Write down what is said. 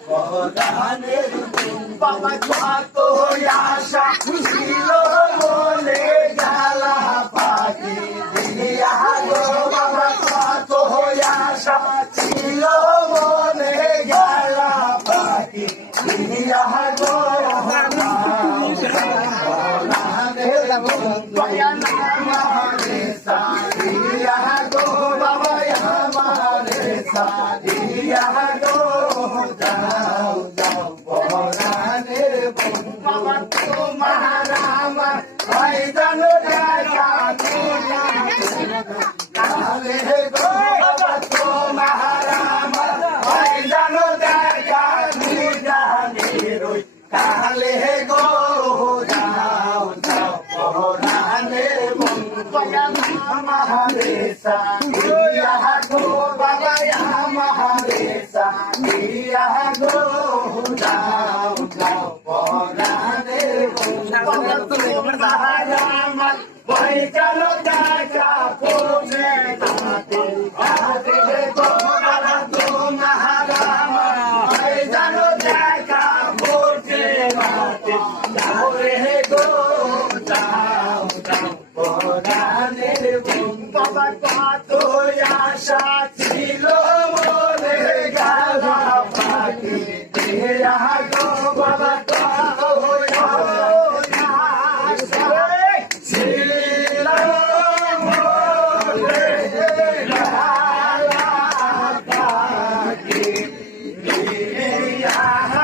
পরাণের বাবা কত আশা ছিল মনে জ্বালা পাখি দিয়া গো বাবা কত আশা ছিল মনে জ্বালা পাখি দিয়া গো সাদিয়া গো যাও যাও পরাণের বন্ধু বাবা তোমার আমার ভাই জানো কালে গো বাবা তোমার আমার ভাই জানো কালে গো যাও যাও পরাণের বন্ধু আমারে সাদিয়া গো বাবা আমারে সাদিয়া গো যাও যাও পরাণের বন্ধু তোমার আমার ভাই জানো পৌঁছে তাতে গো বাবা তোমার আমার ভাই জানো পৌঁছে যাও রে গো যাও যাও পরাণের বন্ধু বাবা কত আশা ছিল মনে জ্বালা পাখি দিয়া গো বাবা কত আশা ছিল মনে জ্বালা পাখি দিয়া